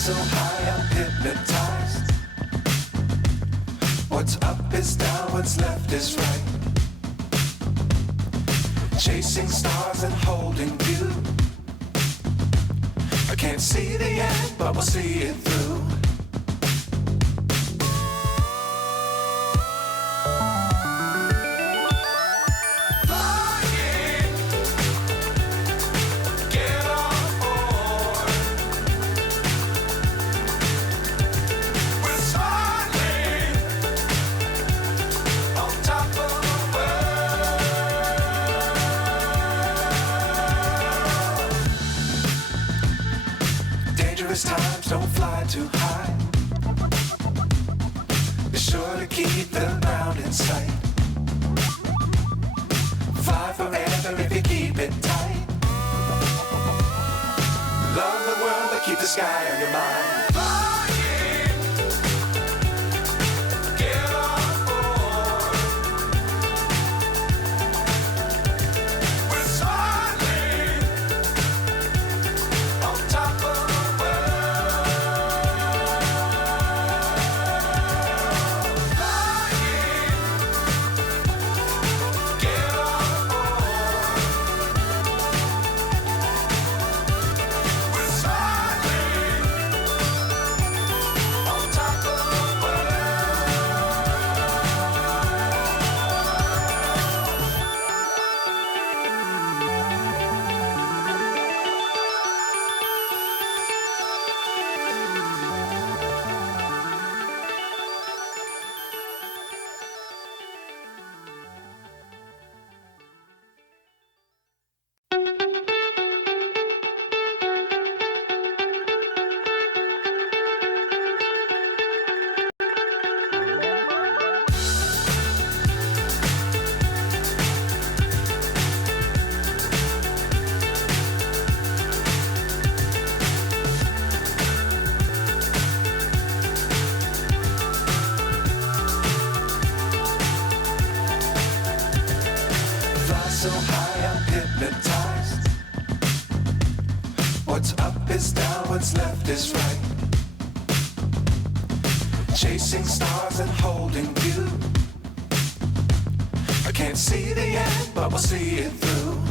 so high I'm hypnotized. What's up is down, what's left is right. Chasing stars and holding you. I can't see the end, but we'll see it through. Times don't fly too high. Be sure to keep the ground in sight. Fly forever if you keep it tight. Love the world but keep the sky on your mind. So high I'm hypnotized. What's up is down, what's left is right. Chasing stars and holding you. I can't see the end, but we'll see it through.